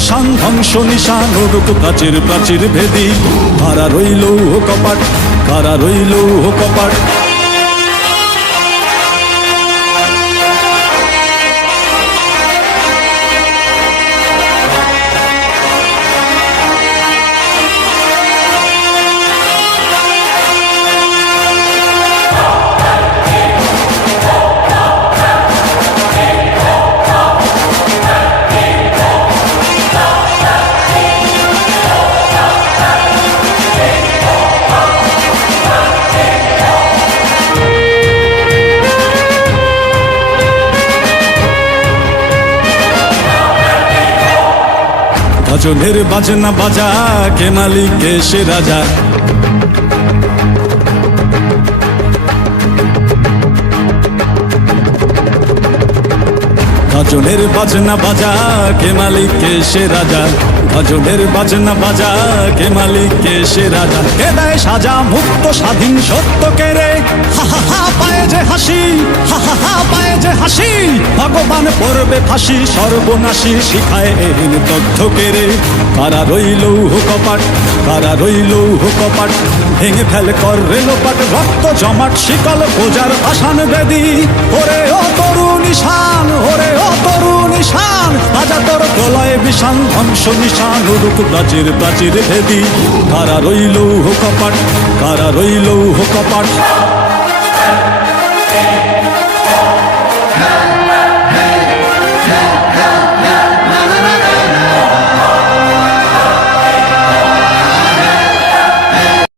বিষান ধ্বংস নিশান রূপ প্রাচীর প্রাচীর ভেদি। কারা রইল ও কপাট? কারা রইল ও কপাট? ভজনের বাজনা বাজা, কে মালিক, কে সে রাজা? ভজনের বাজনা বাজা, কে মালিক, কে সে রাজা? ভজনের বাজনা বাজা, কে মালিক, কে সে রাজা? কে দেয় সাজা মুক্ত, স্বাধীন সত্য কে রে। হা হা হা, পায়ে যে হাসি। হা হা হা পায়ে যে হাসি, ভগবান পড়বে ফাঁসি, সর্বনাশী শিখায় এহীন তথ্য কে রে। কারা রইল হুকপাট কারা রইল হুকপাট ভেঙে ফেল কর রেলোপাট রক্ত জমাট, শিকল পূজার আসান বেদি। ওরে ও তরুণ ঈশান, ওরে ও তরুণ ঈশান রাজা তোর প্রলয় বিষান, ধ্বংস নিশান উড়ুক প্রাচীর প্রাচীর ভেদি। কারা রইল হুকপাট কারা রইল কপাট। হুকপাট